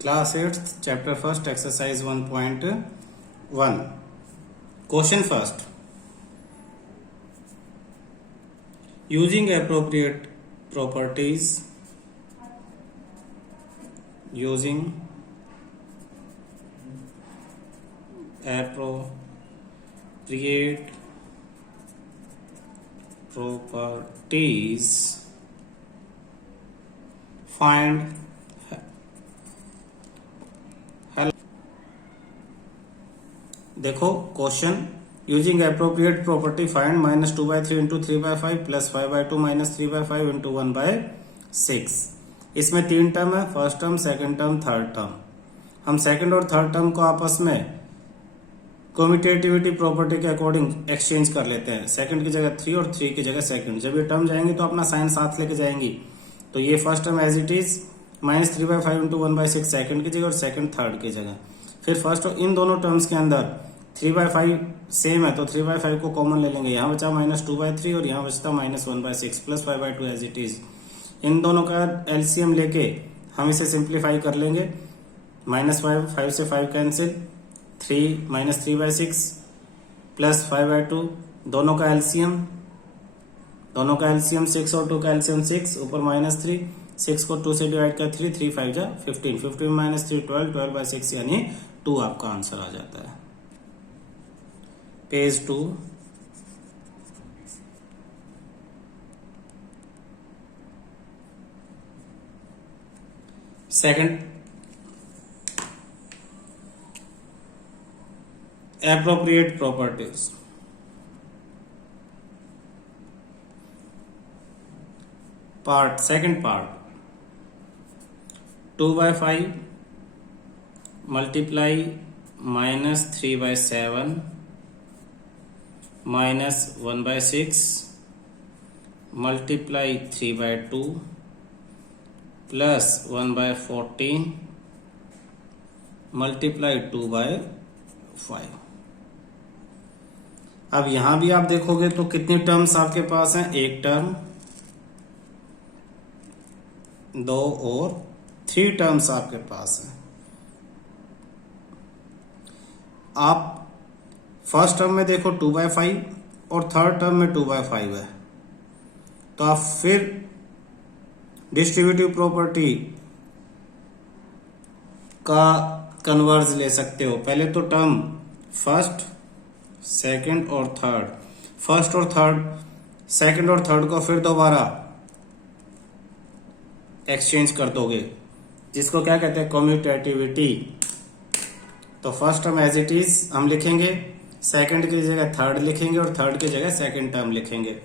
Class 8th, Chapter 1st, Exercise 1.1. Question first. Using appropriate properties, find देखो question using appropriate property find -2/3 into 3/5 plus 5/2 -3/5 into 1/6। इसमें तीन term है, first term, second term, third term. हम second और third term को आपस में commutativity property के अकॉर्डिंग एक्सचेंज कर लेते हैं। सेकंड की जगह 3 और 3 की जगह सेकंड। जब ये टर्म जाएंगी तो अपना साइन साथ लेके जाएंगी। तो ये first term as it is -3/5 into 1/6 second की जगह और सेकंड थर्ड की जगह। फिर फर्स्ट इन दोनों टर्म्स के अंदर 3/5 सेम है तो 3/5 को कॉमन ले लेंगे। यहाँ बचा -2/3 और यहाँ बचता -1/6 प्लस 5/2 एज इट इज। इन दोनों का एलसीएम लेके हम इसे सिंप्लीफाई कर लेंगे। -5 से 5 कैंसिल, 3/6 प्लस 5/2 दोनों का एलसीएम 6 और 2 का एलसीएम 6, ऊपर -3, 6 को 2 से डिवाइड कर 3 5 जा 15, 15 - 3 12, 12/6 यानी 2 आपका आंसर आ जाता है। Page 2। Second, appropriate properties। Second part 2/5 multiply -3/7 -1/6 multiply 3/2 plus 1/14 multiply 2/5। अब यहां भी आप देखोगे तो कितनी टर्म्स आपके पास हैं? एक टर्म, 2 और 3 टर्म्स आपके पास हैं। आप फर्स्ट टर्म में देखो 2/5 और थर्ड टर्म में 2/5 है, तो आप फिर डिस्ट्रीब्यूटिव प्रॉपर्टी का कन्वर्ज ले सकते हो। पहले तो टर्म फर्स्ट, सेकंड और थर्ड, फर्स्ट और थर्ड, सेकंड और थर्ड को फिर दोबारा एक्सचेंज कर दोगे, जिसको क्या कहते हैं? कम्यूटेटिविटी। तो first term as it is हम लिखेंगे, सेकंड की जगह थर्ड लिखेंगे और थर्ड की जगह सेकंड टर्म लिखेंगे।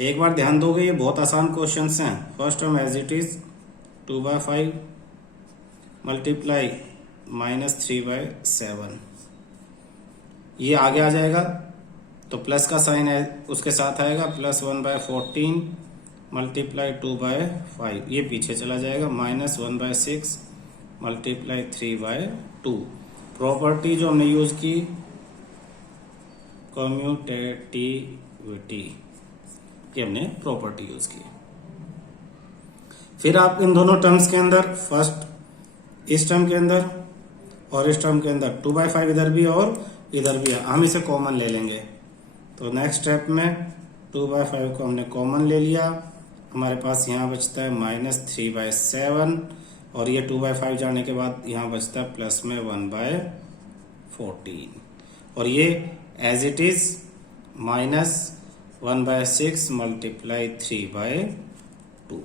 एक बार ध्यान दोगे, ये बहुत आसान क्वेश्चंस हैं। First term as it is 2/5 multiply -3/7, ये आगे आ जाएगा तो प्लस का साइन है उसके साथ आएगा, प्लस 1/14 मल्टीप्लाई 2/5, ये पीछे चला जाएगा, -1/6 मल्टीप्लाई 3/2। प्रॉपर्टी जो हमने यूज की कम्यूटेटिविटी की, हमने प्रॉपर्टी यूज की। फिर आप इन दोनों टर्म्स के अंदर, फर्स्ट इस टर्म के अंदर और इस टर्म के अंदर 2/5 इधर भी और इधर भी है, हम इसे कॉमन ले लेंगे। तो नेक्स्ट स्टेप में 2/5 को हमने कॉमन ले लिया, हमारे पास यहाँ बचता है -3/7 और ये 2/5 जाने के बाद यहाँ बचता है प्लस में 1/14 और ये एज इट इज -1/6 मल्टीप्लाई 3/2।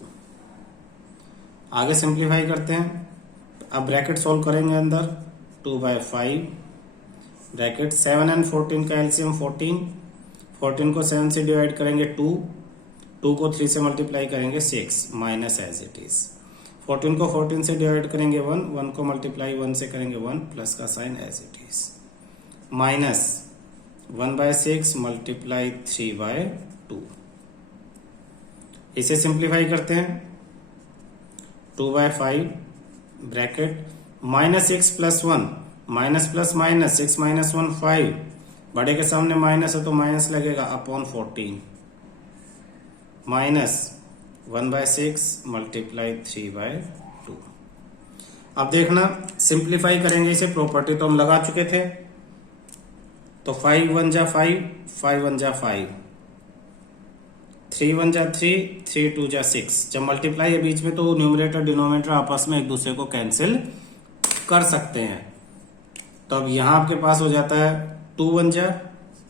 आगे सिंप्लीफाई करते हैं। अब ब्रैकेट सोल्व करेंगे अंदर, 2/5 ब्रैकेट 7 एंड 14 का एलसीएम 14, 14 को 7 से डिवाइड करेंगे 2, 2 को 3 से मल्टीप्लाई करेंगे 6 माइनस एज इट इज, 14 को 14 से डिवाइड करेंगे 1, 1 को मल्टीप्लाई 1 से करेंगे 1, प्लस का sign as it is, minus 1/6 multiply 3/2। इसे सिंप्लीफाई करते हैं। 2/5 ब्रैकेट -6 + 1 माइनस प्लस माइनस 6 - 1 5, बड़े के सामने माइनस है तो माइनस लगेगा, अपॉन 14 माइनस 1/6 मल्टीप्लाई 3/2। अब देखना सिंप्लीफाई करेंगे इसे, प्रॉपर्टी तो हम लगा चुके थे। तो 5 1 जा 5, 5 1 जा 5, 3 1 जा 3, 3 2 जा 6। जब मल्टीप्लाई है बीच में तो न्यूमरेटर डिनोमिनेटर आपस में एक दूसरे को कैंसिल कर सकते हैं। तो अब यहां आपके पास हो जाता है 2 1 जा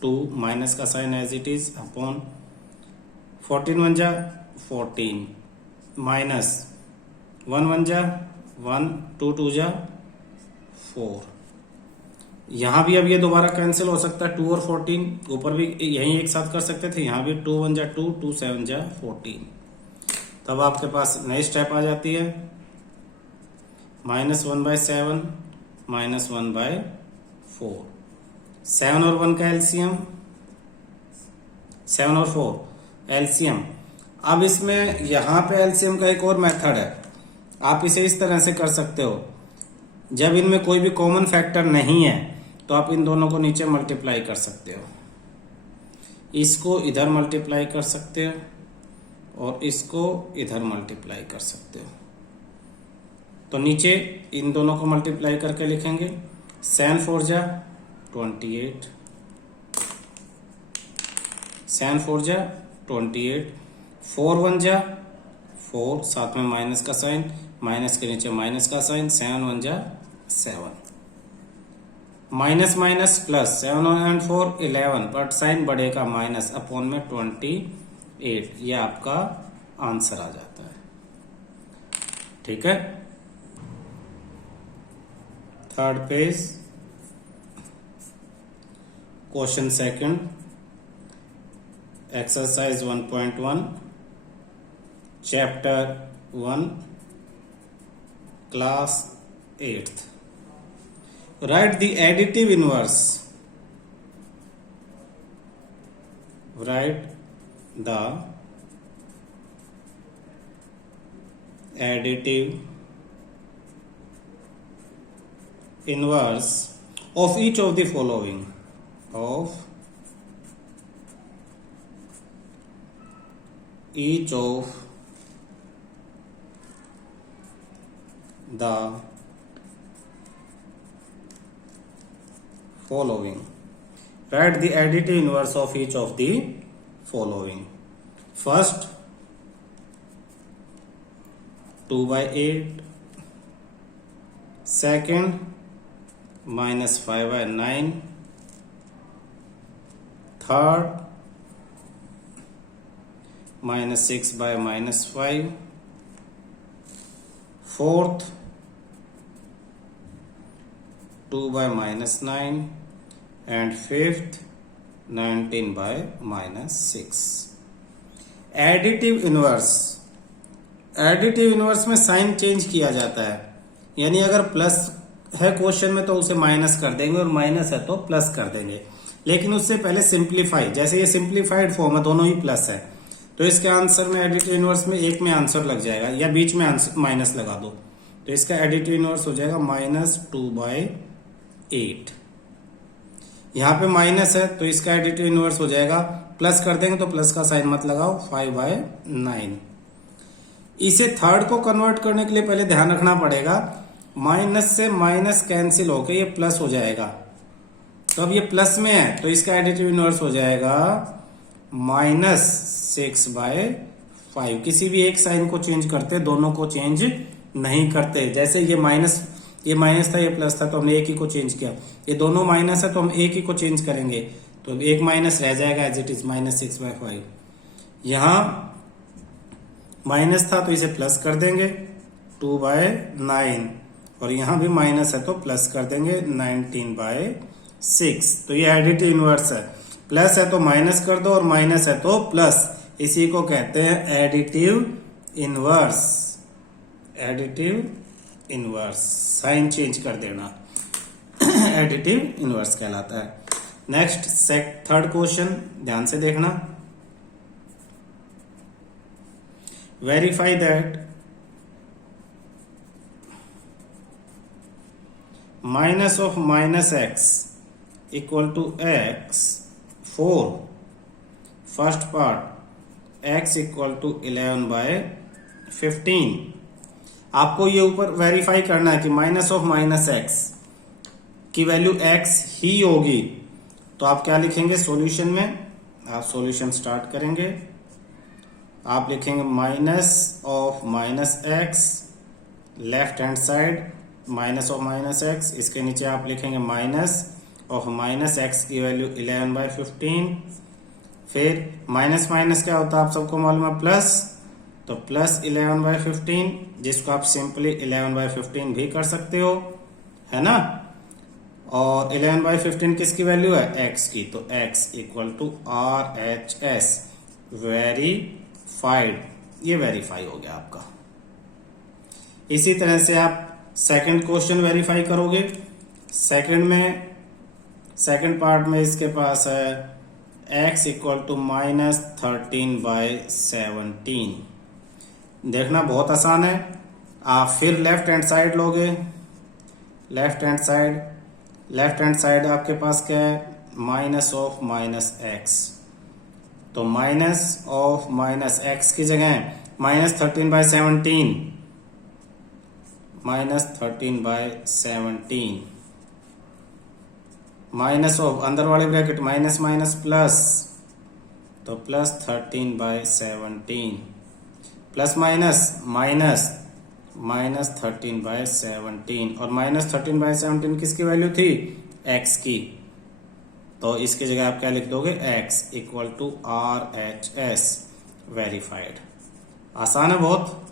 2, माइनस का sign as it is, upon 14 1 जा 14, माइनस 1 1 जा 1, 2 2 जा 4। यहां भी अब ये दोबारा कैंसिल हो सकता है, 2 और 14, ऊपर भी यही एक साथ कर सकते थे, यहां भी 2 1 जा 2, 2 7 जा 14। तब आपके पास नई स्टेप आ जाती है, -1/7 -1/4। 7 और 1 का एलसीएम, 7 और 4 एलसीएम। अब इसमें यहां पे एलसीएम का एक और मेथड है, आप इसे इस तरह से कर सकते हो, जब इनमें कोई भी कॉमन फैक्टर नहीं है तो आप इन दोनों को नीचे मल्टीप्लाई कर सकते हो, इसको इधर मल्टीप्लाई कर सकते हो और इसको इधर मल्टीप्लाई कर सकते हो। तो नीचे इन दोनों को मल्टीप्लाई करके लिखेंगे, 7 4 जा 28, 7 4 जा 28, 4 1 जा 4, साथ में माइनस का साइन, माइनस के नीचे माइनस का साइन, 7 1 जा 7, माइनस माइनस प्लस, 7 और 4 11, बट साइन बढ़ेगा माइनस, अपॉन में 28। ये आपका आंसर आ जाता है। ठीक है, third page, question second, exercise 1.1, chapter 1, class 8th। Write the additive inverse. Write the additive inverse of each of the following. Of each of the following. Write the additive inverse of each of the following. First, 2/8. Second, -5/9. Third, -6/-5. Fourth, 2/-9. And fifth, 19/-6। Additive inverse, additive inverse में sign change किया जाता है, यानी अगर plus है question में तो उसे माइनस कर देंगे और माइनस है तो प्लस कर देंगे, लेकिन उससे पहले सिंप्लीफाई, जैसे ये सिंप्लीफाइड फॉर्म है, दोनों ही प्लस है, तो इसके आंसर में एडिटिव इनवर्स में एक में आंसर लग जाएगा या बीच में माइनस लगा दो, तो इसका एडिटिव इनवर्स हो जाएगा -2/8। यहां पे माइनस है तो इसका एडिटिव इनवर्स हो जाएगा, प्लस कर देंगे तो प्लस का साइन मत लगाओ, 5/9। इसे थर्ड को कन्वर्ट करने के लिए पहले ध्यान रखना पड़ेगा, माइनस से माइनस कैंसिल होकर ये प्लस हो जाएगा, तो अब ये प्लस में है तो इसका एडिटिव इनवर्स हो जाएगा -6/5। किसी भी एक साइन को चेंज करते, दोनों को चेंज नहीं करते। जैसे ये माइनस था, ये प्लस था, तो हमने एक ही को चेंज किया, ये दोनों माइनस है तो हम एक ही को चेंज करेंगे, तो एक माइनस रह जाएगा एज इट इज, -6/5। यहां माइनस था तो इसे प्लस कर देंगे 2/9, और यहां भी माइनस है तो प्लस कर देंगे 19/6। तो ये एडिटिव इनवर्स है, प्लस है तो माइनस कर दो और माइनस है तो प्लस, इसी को कहते हैं additive inverse. Additive inverse, sign change कर देना एडिटिव इनवर्स कहलाता है। नेक्स्ट थर्ड क्वेश्चन, ध्यान से देखना, verify that minus of -x equal to x for first part x equal to 11/15 आपको ये ऊपर वेरीफाई करना है कि माइनस ऑफ माइनस एक्स की वैल्यू एक्स ही होगी। तो आप क्या लिखेंगे सॉल्यूशन में, आप सॉल्यूशन स्टार्ट करेंगे, आप लिखेंगे minus of minus x, left hand side minus of minus x, इसके नीचे आप लिखेंगे माइनस ऑफ माइनस एक्स की वैल्यू 11/15। फिर माइनस माइनस क्या होता है आप सबको मालूम है प्लस, तो प्लस 11/15, जिसको आप सिंपली 11/15 भी कर सकते हो, है ना। और 11/15 किसकी वैल्यू है, एक्स की, तो x equal to RHS, verified, ये वेरीफाई हो गया आपका। इसी तरह से आप सेकंड क्वेश्चन वेरीफाई करोगे। सेकंड पार्ट में इसके पास है x इक्वल टू -13/17। देखना बहुत आसान है। आप फिर लेफ्ट हैंड साइड लोगे, लेफ्ट हैंड साइड आपके पास क्या है, माइनस ऑफ माइनस एक्स, तो माइनस ऑफ माइनस एक्स की जगह -13/17, -13/17 माइनस ऑफ अंदर वाले ब्रैकेट माइनस माइनस प्लस, तो प्लस 13/17 प्लस माइनस माइनस -13/17, और -13/17 किसकी वैल्यू थी, x की, तो इसकी जगह आप क्या लिख दोगे, x equal to RHS, verified. आसान है बहुत,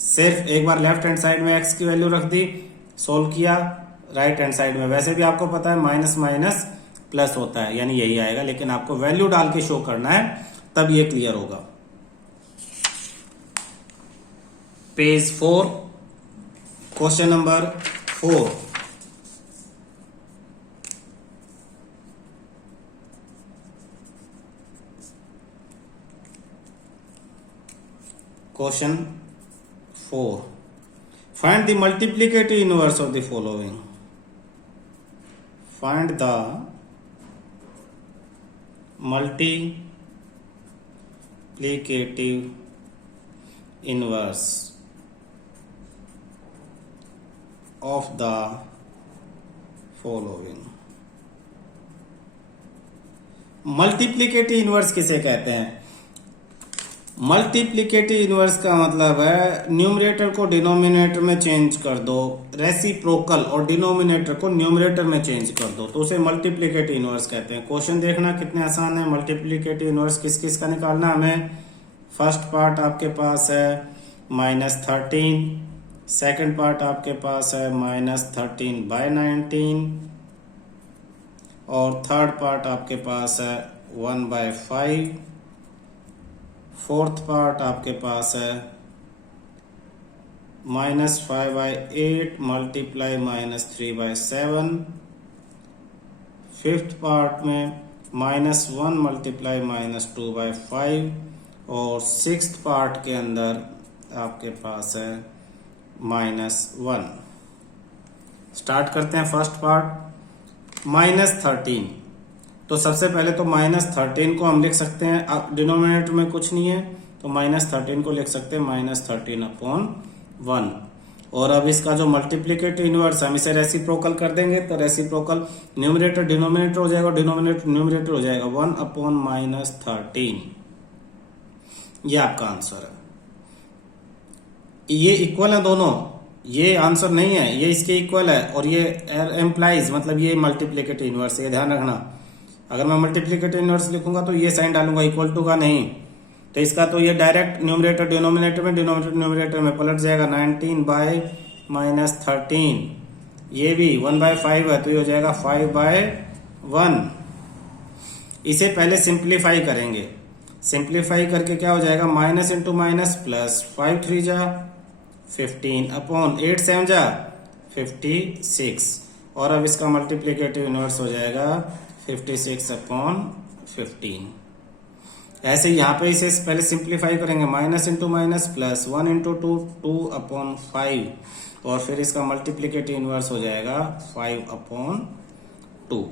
सिर्फ एक बार लेफ्ट हैंड साइड में x की वैल्यू रख दी, सोल्व किया। राइट हैंड साइड में वैसे भी आपको पता है माइनस माइनस प्लस होता है, यानी यही आएगा, लेकिन आपको वैल्यू डाल के शो करना है, तब ये क्लियर होगा। Page 4, question number 4। Question 4, find the multiplicative inverse of the following. Find the multiplicative inverse of the following। Multiplicative inverse किसे कहते हैं, मल्टीप्लिकेटिव इनवर्स का मतलब है न्यूमरेटर को डिनोमिनेटर में चेंज कर दो, रेसिप्रोकल और डिनोमिनेटर को न्यूमरेटर में चेंज कर दो, तो उसे मल्टीप्लिकेटिव इनवर्स कहते हैं। क्वेश्चन देखना कितने आसान है। मल्टीप्लिकेटिव इनवर्स किस किस का निकालना हमें, फर्स्ट पार्ट आपके पास है -13, सेकंड पार्ट आपके पास है -13/19, और थर्ड पार्ट आपके पास है 1/5, फोर्थ पार्ट आपके पास है -5/8 मल्टीप्लाई -3/7, फिफ्थ पार्ट में -1 मल्टीप्लाई -2/5, और सिक्स्थ पार्ट के अंदर आपके पास है -1। स्टार्ट करते हैं फर्स्ट पार्ट, -13। तो सबसे पहले तो -13 को हम लिख सकते हैं, अब डिनोमिनेटर में कुछ नहीं है तो -13 को लिख सकते हैं -13/1। और अब इसका जो मल्टीप्लिकेटिव इनवर्स हम इसे रेसिप्रोकल कर देंगे, तो रेसिप्रोकल न्यूमरेटर डिनोमिनेटर हो जाएगा, डिनोमिनेटर न्यूमरेटर हो जाएगा 1/-13। ये आपका आंसर है। ये इक्वल है दोनों, ये आंसर नहीं है, ये इसके इक्वल है, और ये एम्प्लाइज मतलब ये मल्टीप्लिकेटिव इनवर्स, ये ध्यान रखना। अगर मैं मल्टीप्लिकेटिव इनवर्स लिखूंगा तो ये साइन डालूंगा, इक्वल टू का नहीं, तो इसका तो ये डायरेक्ट न्यूमरेटर डिनोमिनेटर में, डिनोमिनेटर न्यूमरेटर में पलट जाएगा। 19/-13, ये भी 1/5 है तो ये हो जाएगा 5/1। इसे पहले सिंप्लीफाई करेंगे, सिंप्लीफाई करके क्या हो जाएगा, माइनस इंटू माइनस प्लस, 5 3 जा 15 अपॉन 8 7 जा 56, और अब इसका मल्टीप्लिकेटिव इनवर्स हो जाएगा 56/15। ऐसे यहाँ पे इसे पहले सिंप्लीफाई करेंगे, minus into minus plus, 1 into 2 2/5, और फिर इसका मल्टीप्लिकेटिव इनवर्स हो जाएगा 5/2।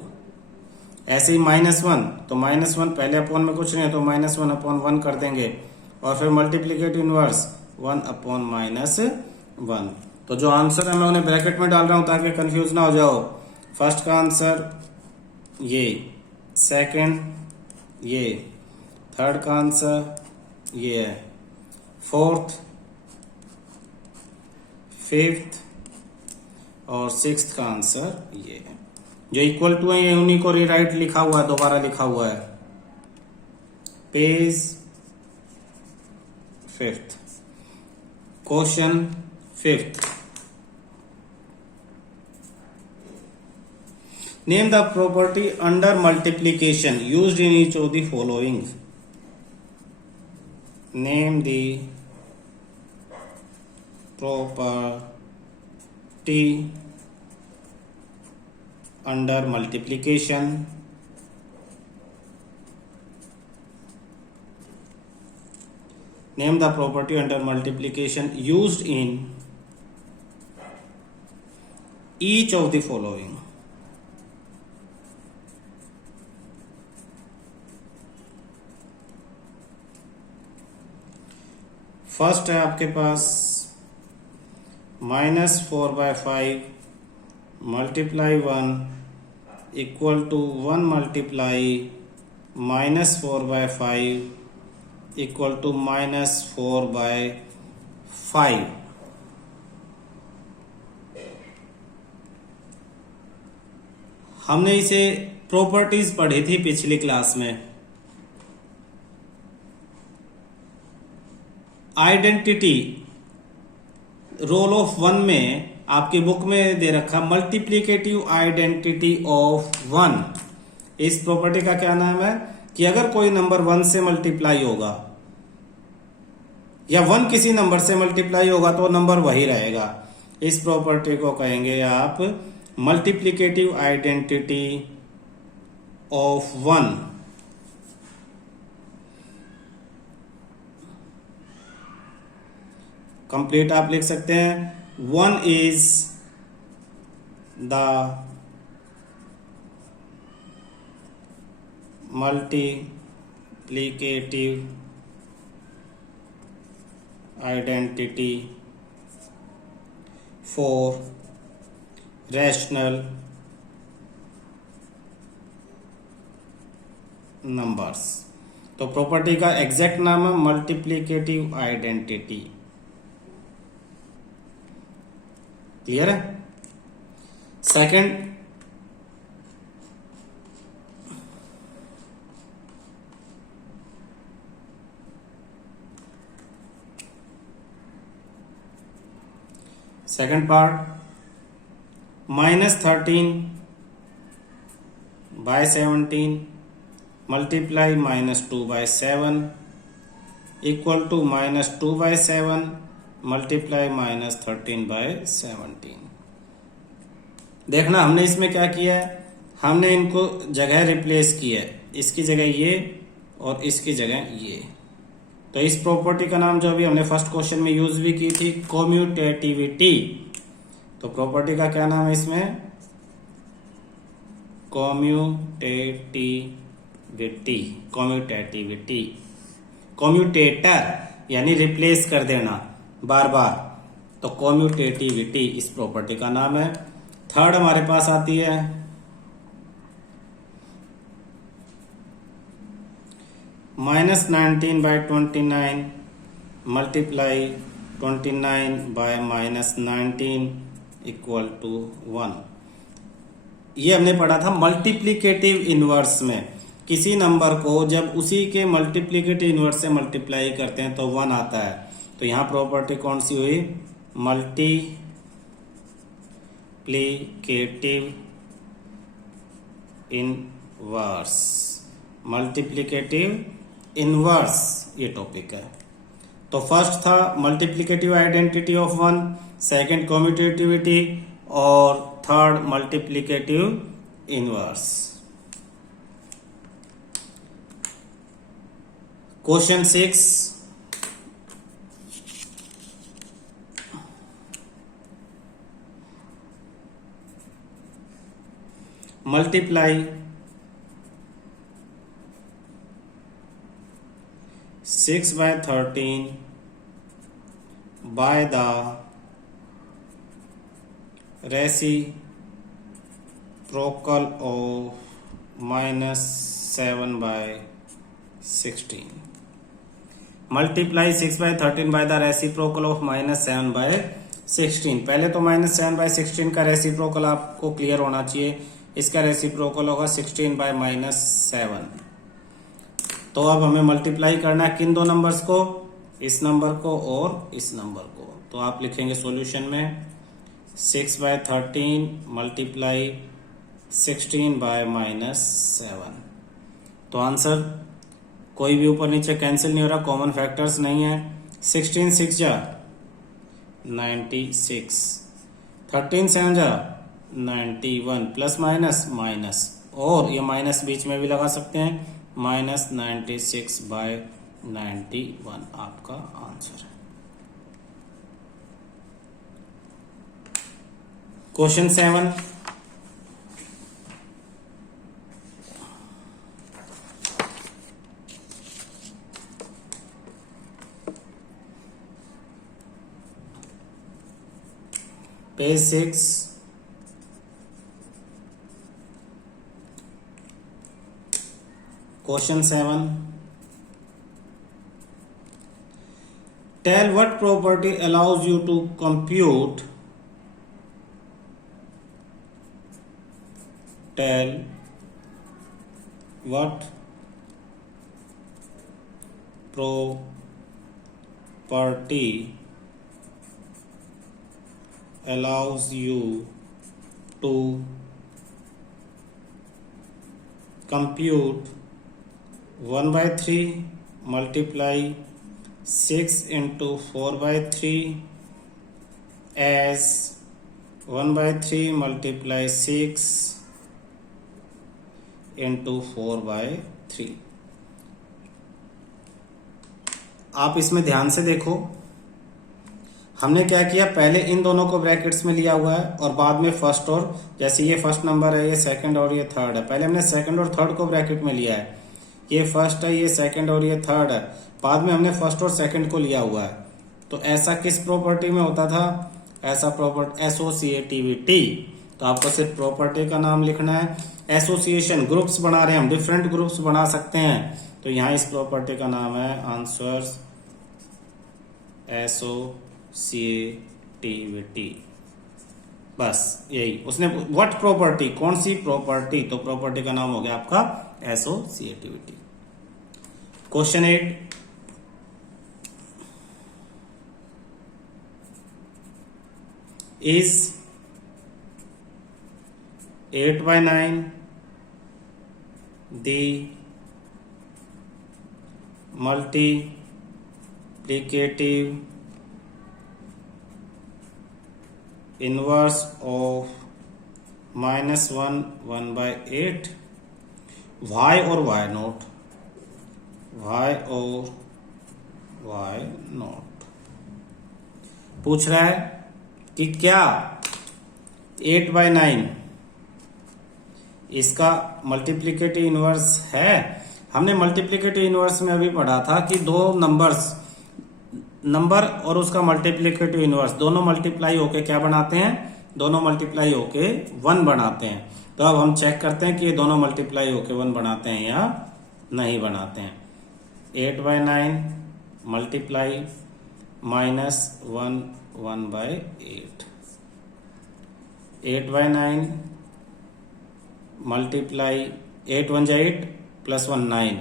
ऐसे ही -1, तो -1 पहले अपॉन में कुछ नहीं है तो -1/1 कर देंगे, और फिर मल्टीप्लिकेटिव इनवर्स 1/-1। तो जो आंसर है मैं उन्हें ब्रैकेट में डाल रहा हूं ताकि कंफ्यूज ना हो जाओ। फर्स्ट का आंसर ये, सेकंड ये, थर्ड का आंसर ये है, फोर्थ, फिफ्थ और सिक्स्थ का आंसर ये है। जो इक्वल टू है ये उन्हीं को रीराइट लिखा हुआ है, दोबारा लिखा हुआ है। Page fifth, question fifth. Name the property under multiplication used in each of the following. Name the property under multiplication name the property under multiplication used in each of the following। First है आपके पास -4/5 multiply 1 equal to 1 multiply -4/5 equal to -4/5। हमने इसे properties पढ़ी थी पिछली class में। Identity role of 1 में आपकी बुक में दे रखा मल्टीप्लिकेटिव आइडेंटिटी ऑफ 1। इस प्रॉपर्टी का क्या नाम है कि अगर कोई नंबर 1 से मल्टीप्लाई होगा या 1 किसी नंबर से मल्टीप्लाई होगा तो नंबर वही रहेगा। इस प्रॉपर्टी को कहेंगे आप मल्टीप्लिकेटिव आइडेंटिटी ऑफ 1। कंप्लीट आप लिख सकते हैं 1 is the multiplicative identity for rational numbers. तो प्रॉपर्टी का एग्जैक्ट नाम है मल्टीप्लिकेटिव आइडेंटिटी। क्लियर है? Second, second part -13/17 multiply -2/7 equal to -2/7 multiply -13/17। देखना हमने इसमें क्या किया है, हमने इनको जगह रिप्लेस की है। इसकी जगह ये और इसकी जगह ये। तो इस प्रॉपर्टी का नाम जो अभी हमने फर्स्ट क्वेश्चन में यूज भी की थी कॉम्यूटेटिविटी। तो प्रॉपर्टी का क्या नाम है इसमें? कॉम्यूटेटिविटी। कॉम्यूटेटिविटी, कॉम्यूटेटर यानी रिप्लेस कर देना बार बार। तो कॉम्यूटेटिविटी इस प्रॉपर्टी का नाम है। थर्ड हमारे पास आती है -19/29 मल्टीप्लाई 29/-19 इक्वल टू 1। ये हमने पढ़ा था मल्टीप्लिकेटिव इनवर्स में। किसी नंबर को जब उसी के मल्टीप्लिकेटिव इनवर्स से मल्टीप्लाई करते हैं तो 1 आता है। तो यहां प्रॉपर्टी कौन सी हुई? Multiplicative inverse. मल्टीप्लिकेटिव इनवर्स ये टॉपिक है। तो फर्स्ट था multiplicative identity of 1, second commutativity और third multiplicative inverse. Question 6, multiply 6/13 by the reciprocal of -7/16. Multiply 6/13 by the reciprocal of -7/16. पहले तो -7/16 का रेसिप्रोकल आपको क्लियर होना चाहिए. इसका रेसिप्रोकल होगा 16/-7. तो अब हमें मल्टीप्लाई करना है किन दो नंबर्स को, इस नंबर को और इस नंबर को. तो आप लिखेंगे सॉल्यूशन में 6/13 मल्टीप्लाई 16/-7. तो आंसर कोई भी ऊपर नीचे कैंसिल नहीं हो रहा, कॉमन फैक्टर्स नहीं है. 16 6 जा 96, 13 7 जा 91, प्लस माइनस माइनस, और ये माइनस बीच में भी लगा सकते हैं, -96/91 आपका आंसर है. Question 7. Page 6. Question 7. Tell what property allows you to compute. Tell what property allows you to compute 1/3 multiply 6 into 4/3 as 1/3 multiply 6 into 4/3. आप इसमें ध्यान से देखो, हमने क्या किया, पहले इन दोनों को ब्रैकेट्स में लिया हुआ है और बाद में फर्स्ट, और जैसे ये फर्स्ट नंबर है, ये सेकंड और ये थर्ड है, पहले हमने सेकंड और थर्ड को ब्रैकेट में लिया है. ये फर्स्ट है, ये सेकंड और ये थर्ड है, बाद में हमने फर्स्ट और सेकंड को लिया हुआ है. तो ऐसा किस प्रॉपर्टी में होता था, ऐसा प्रॉपर्टी एसोसिएटिविटी. तो आपको सिर्फ प्रॉपर्टी का नाम लिखना है. एसोसिएशन, ग्रुप्स बना रहे हैं हम, डिफरेंट ग्रुप्स बना सकते हैं. तो यहाँ इस प्रॉपर्टी का नाम है आंसर्स एसोसिएटिविटी. बस यही उसने, व्हाट प्रॉपर्टी, कौन सी प्रॉपर्टी, तो प्रॉपर्टी का नाम हो गया आपका associativity. Question 8. Is 8/9 the multiplicative inverse of -1 1/8. Why or why not? Why or why not? पूछ रहा है कि क्या 8/9 इसका मल्टीप्लिकेटिव इनवर्स है. हमने मल्टीप्लिकेटिव इनवर्स में अभी पढ़ा था कि दो नंबर और उसका मल्टीप्लिकेटिव इनवर्स दोनों मल्टीप्लाई होके क्या बनाते हैं, दोनों मल्टीप्लाई होके 1 बनाते हैं. तो अब हम चेक करते हैं कि ये दोनों मल्टीप्लाई होके 1 बनाते हैं या नहीं बनाते हैं. 8/9 मल्टीप्लाई -1 1/8. 8/9 multiply 8 1 8 plus 1 9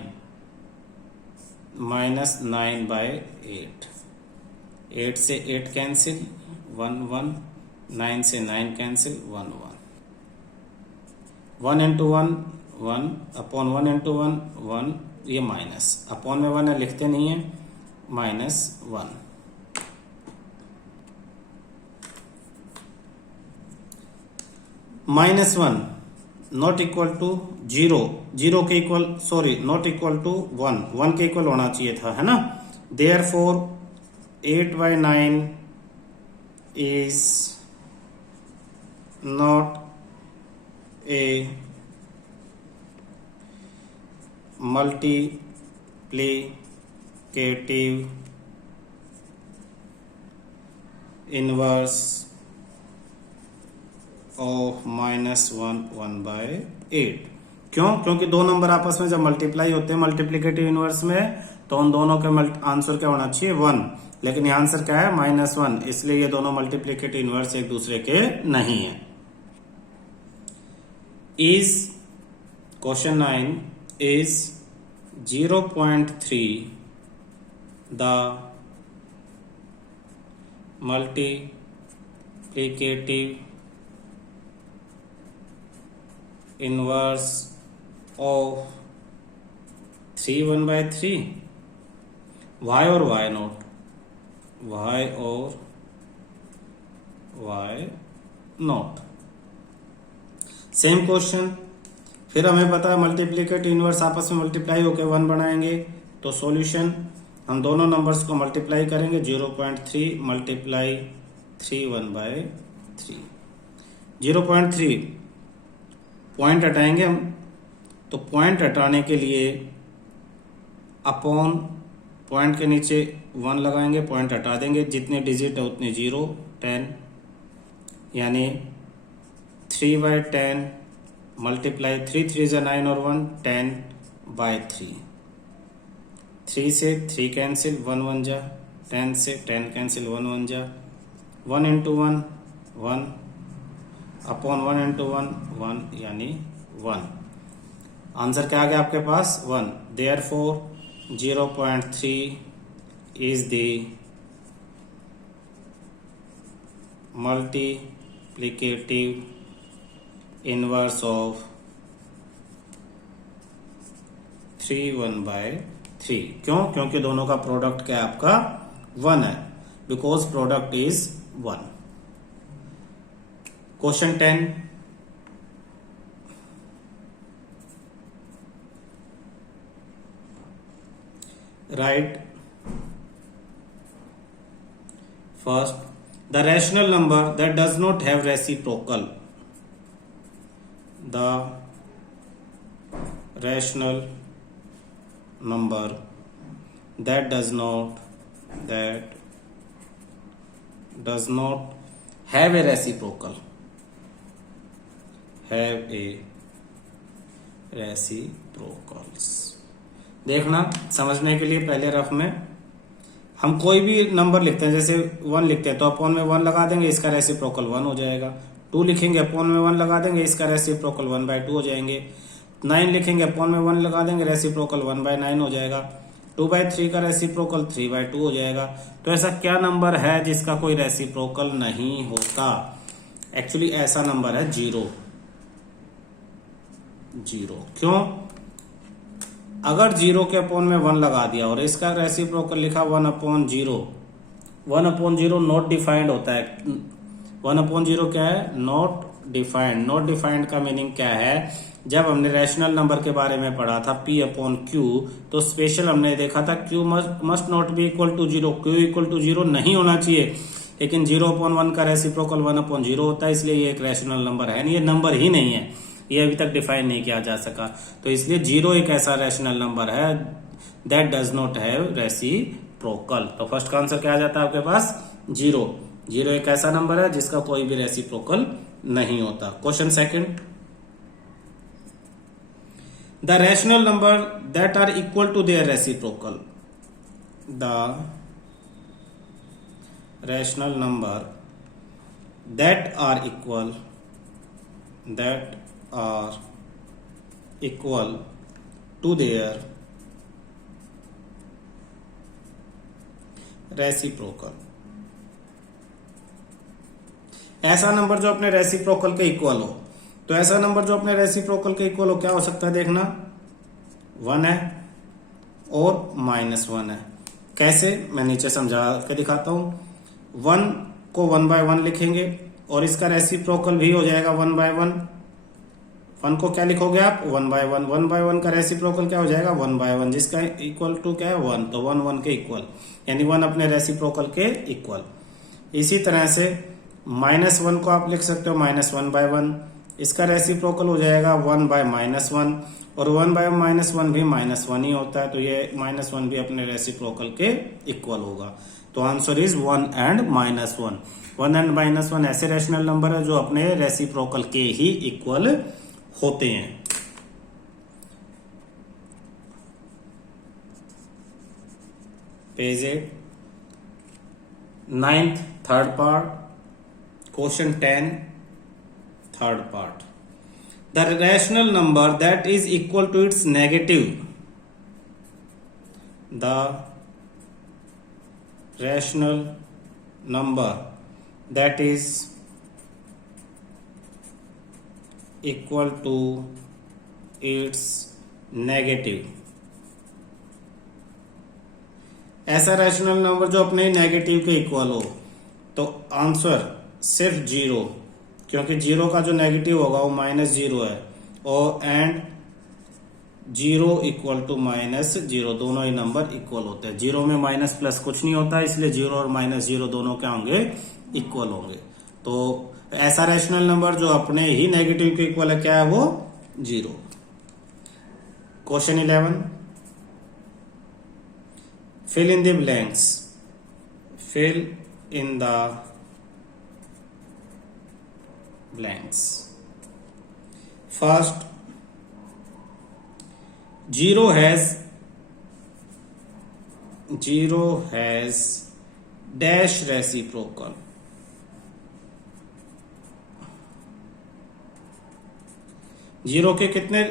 -9/8. 8 से 8 कैंसिल, 1 1, 9 से 9 कैंसिल, 1 1. 1 into 1 1 upon 1 into 1 1. ये माइनस अपॉन में 1 है, लिखते नहीं है, -1. -1 नॉट इक्वल टू 0, 0 के equal, sorry not equal to 1, 1 के इक्वल होना चाहिए था, है ना. Therefore 8/9 is not a multiplicative inverse of -1 1/8। क्यों? क्योंकि दो नंबर आपस में जब मल्टीप्लाई होते हैं मल्टीप्लिकेटिव इनवर्स में, तो उन दोनों के आंसर क्या होना चाहिए? 1। लेकिन ये आंसर क्या है? -1, इसलिए ये दोनों मल्टीप्लिकेटिव इनवर्स एक दूसरे के नहीं है। Is question 9 is 0.3 the multiplicative inverse of 3 1/3? Why और वाई नॉट? वाई और वाई नॉट। सेम क्वेश्चन, फिर हमें पता है मल्टीप्लिकेटिव इनवर्स आपस में मल्टीप्लाई होकर 1 बनाएंगे, तो सॉल्यूशन हम दोनों नंबर्स को मल्टीप्लाई करेंगे। 0.3 मल्टीप्लाई 3 1/3। 0.3 पॉइंट हटाएंगे हम, तो पॉइंट हटाने के लिए अपॉन पॉइंट के नीचे 1 लगाएंगे, पॉइंट हटा देंगे, जितने डिजिट है उतने 0 10, यानी 3/10 मल्टीप्लाई 3 3 = 9 और 1 10/3। 3 से 3 कैंसिल, 1 1 जा, 10 से 10 कैंसिल, 1 1 जा, 1 × 1 1 अपॉन 1 × 1 1, यानी 1। आंसर क्या आ गया आपके पास? 1। Therefore 0.3 is the multiplicative inverse of 3 1/3। क्यों? क्योंकि दोनों का प्रोडक्ट क्या है आपका? 1 है, because product is 1। Question 10, right first the rational number that does not have reciprocal. The rational number that does not have a reciprocal, देखना समझने के लिए पहले रफ में हम कोई भी नंबर लिखते हैं, जैसे 1 लिखते हैं तो अपॉन में 1 लगा देंगे, इसका रेसिप्रोकल 1 हो जाएगा। 2 लिखेंगे अपॉन में 1 लगा देंगे, इसका रेसिप्रोकल 1/2 हो जाएंगे। 9 लिखेंगे अपॉन में 1 लगा देंगे, रेसिप्रोकल 1/9 हो जाएगा। 2/3 का रेसिप्रोकल 3/2 हो जाएगा। तो ऐसा क्या नंबर है जिसका कोई रेसिप्रोकल नहीं होता? एक्चुअली ऐसा नंबर है 0। क्यों? अगर 0 के अपॉन में 1 लगा दिया और इसका रेसिप्रोकल लिखा 1/0, 1/0 नॉट डिफाइंड होता है। 1/0 क्या है? Not defined. नॉट डिफाइंड का मीनिंग क्या है? जब हमने रैशनल नंबर के बारे में पढ़ा था P/Q, तो स्पेशल हमने देखा था Q must not be equal to 0। Q equal to 0 नहीं होना चाहिए, लेकिन 0/1 का रेसिप्रोकल 1/0 होता है, इसलिए ये एक रैशनल नंबर है नहीं, ये नंबर ही नहीं है, ये अभी तक डिफाइन नहीं किया जा सका। तो इसलिए 0 एक ऐसा रैशनल नंबर है that does not have reciprocal. तो फर्स्ट का आंसर क्या आ जाता है आपके पास? 0। 0 एक ऐसा नंबर है जिसका कोई भी रेसिप्रोकल नहीं होता। Question second, the rational number that are equal to their reciprocal, the rational number that are equal to their reciprocal। ऐसा नंबर जो अपने रेसिप्रोकल के इक्वल हो, तो ऐसा नंबर जो अपने रेसिप्रोकल के इक्वल हो क्या हो सकता है? देखना 1 है और -1 है। कैसे? मैं नीचे समझा के दिखाता हूं। 1 को 1/1 लिखेंगे और इसका रेसिप्रोकल भी हो जाएगा 1/1। 1 को क्या लिखोगे आप? 1/1। 1/1 का रेसिप्रोकल क्या हो जाएगा? 1/1, जिसका इक्वल टू क्या है? 1। तो 1 1 के इक्वल, यानी 1 अपने रेसिप्रोकल के इक्वल। इसी तरह से -1 को आप लिख सकते हो -1/1, इसका रेसिप्रोकल हो जाएगा 1/-1, और 1/-1 भी -1 ही होता है, तो ये -1 भी अपने रेसिप्रोकल के इक्वल होगा। तो आंसर इज 1 and -1। 1 and -1 ऐसे रैशनल नंबर है जो अपने रेसिप्रोकल के ही इक्वल होते हैं। Page 8 9th third part, question 10 third part. The rational number that is equal to its negative, the rational number that is equal to its negative। ऐसा rational number जो अपने negative के इक्वल हो, तो answer सिर्फ 0, क्योंकि 0 का जो नेगेटिव होगा वो -0 है, और एंड 0 इक्वल टू -0 दोनों ही नंबर इक्वल होते हैं। 0 में माइनस प्लस कुछ नहीं होता, इसलिए 0 और -0 दोनों क्या होंगे, इक्वल होंगे। तो ऐसा रैशनल नंबर जो अपने ही नेगेटिव के इक्वल है क्या है, वो 0। Question 11, fill in the blanks, fill in the blanks. First, 0 has dash reciprocal। Zero के कितने,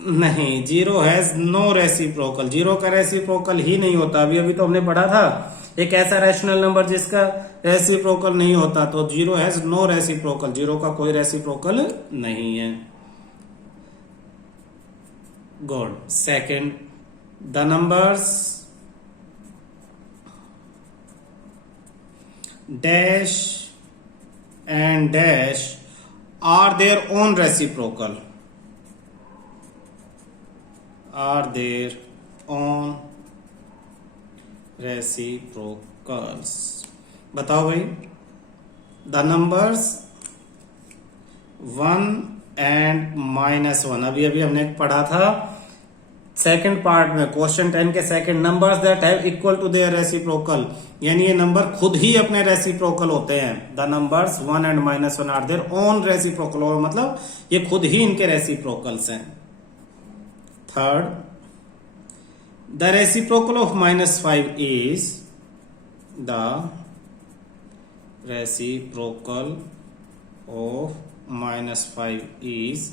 नहीं, 0 हैज नो रेसिप्रोकल, 0 का रेसिप्रोकल ही नहीं होता। अभी तो हमने पढ़ा था एक ऐसा रैशनल नंबर जिसका रेसिप्रोकल नहीं होता, तो 0 हैज नो रेसिप्रोकल, 0 का कोई रेसिप्रोकल नहीं है। Good. Second, the numbers dash and dash are their own reciprocal, are their own reciprocals. बताओ भाई, द नंबर्स 1 एंड -1, अभी हमने पढ़ा था सेकंड पार्ट में, क्वेश्चन 10 के second, numbers that have equal to their reciprocal, यानी ये नंबर खुद ही अपने रेसिप्रोकल होते हैं। The numbers 1 and -1 are their own reciprocal, और मतलब ये खुद ही इनके रेसिप्रोकल्स हैं। Third, the reciprocal of -5 is, the reciprocal of -5 is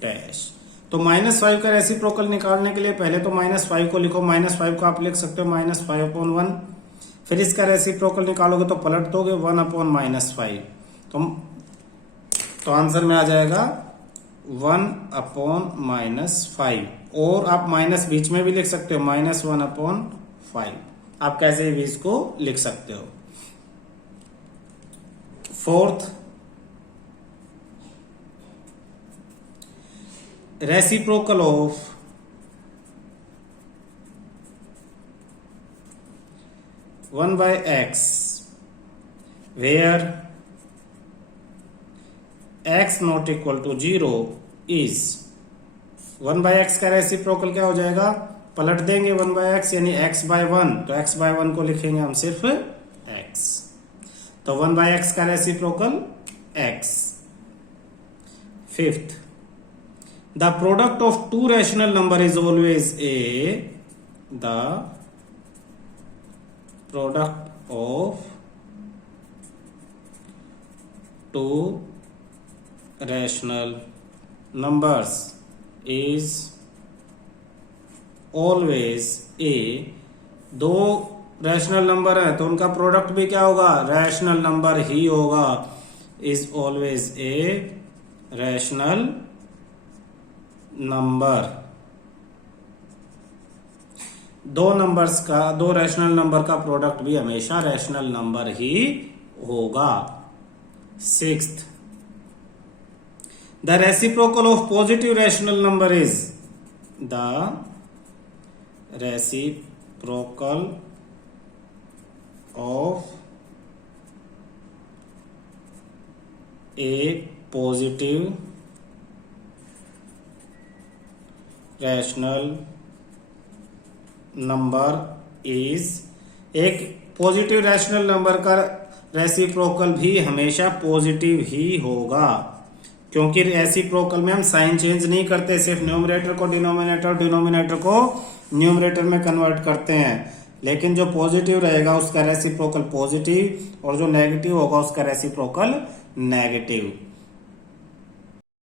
dash. तो -5 का रेसिप्रोकल निकालने के लिए पहले तो -5 को लिखो, -5 को आप लिख सकते हो -5/1, फिर इसका रेसिप्रोकल निकालोगे तो पलट दोगे 1/-5, तो आंसर में आ जाएगा 1/-5, और आप माइनस बीच में भी लिख सकते हो, -1/5, आप कैसे भी इसको लिख सकते हो। Fourth, reciprocal of one by x, where x not equal to 0 is, 1/x का रेसिप्रोकल क्या हो जाएगा, पलट देंगे 1/x यानी x/1, तो x/1 को लिखेंगे हम सिर्फ x, तो 1/x का reciprocal x। Fifth, the product of two rational number is always a, the product of two rational numbers is always a। दो रैशनल नंबर है तो उनका प्रोडक्ट भी क्या होगा, रैशनल नंबर ही होगा, is always a rational number. दो rational number का प्रोडक्ट भी हमेशा रैशनल नंबर ही होगा। Sixth, the reciprocal of positive rational number is, the reciprocal of A positive rational number is एक पॉजिटिव रैशनल नंबर का reciprocal भी हमेशा पॉजिटिव ही होगा, क्योंकि रेसिप्रोकल में हम साइन चेंज नहीं करते, सिर्फ न्यूमरेटर को डिनोमिनेटर, डिनोमिनेटर को न्यूमरेटर में कन्वर्ट करते हैं। लेकिन जो पॉजिटिव रहेगा उसका रेसिप्रोकल पॉजिटिव और जो नेगेटिव होगा उसका रेसिप्रोकल नेगेटिव।